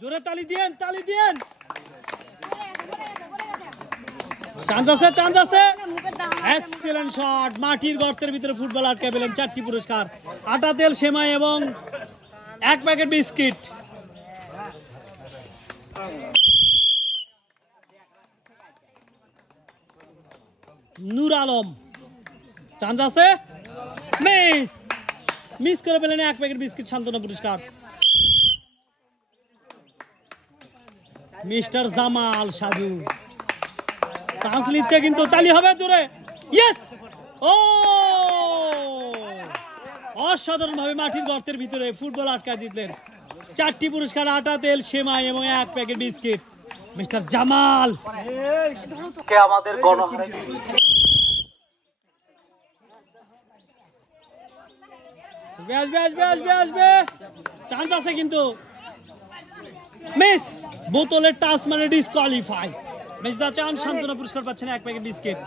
জোরে তালি দিয়েন, তালি দিয়েন। চান্স আছে, চান্স আছে। এক্সেলেন্ট শট, মাটির গর্তের ভিতরে ফুটবল আটকে পেলেন। 4টি পুরস্কার, আটা, তেল, সেমাই এবং 1 প্যাকেট বিস্কিট। নূর আলম, চান্স আছে, মিস, মিস করে পেলেন 1 প্যাকেট বিস্কিট, সান্ত্বনা পুরস্কার। মিস্টার জামাল সাজু চান্স নিচ্ছে, কিন্তু তালি হবে জোরে। ইয়েস, ও অসাধারণ ভাবে মাটির গর্তের ভিতরে ফুটবল আটকায় দিলেন। 4টি পুরস্কার, আটা, তেল, সেমাই এবং 1 প্যাকেট বিস্কিট। মিস্টার জামাল কে আমাদের গণহারে আসবে আসবে আসবে আসবে, চান্স আছে কিন্তু মিস। বোতলের টাচ মানে ডিসকোয়ালিফাই। মিস দা চান্স, সান্ত্বনা পুরস্কার পাচ্ছেন 1 প্যাকেট বিস্কিট।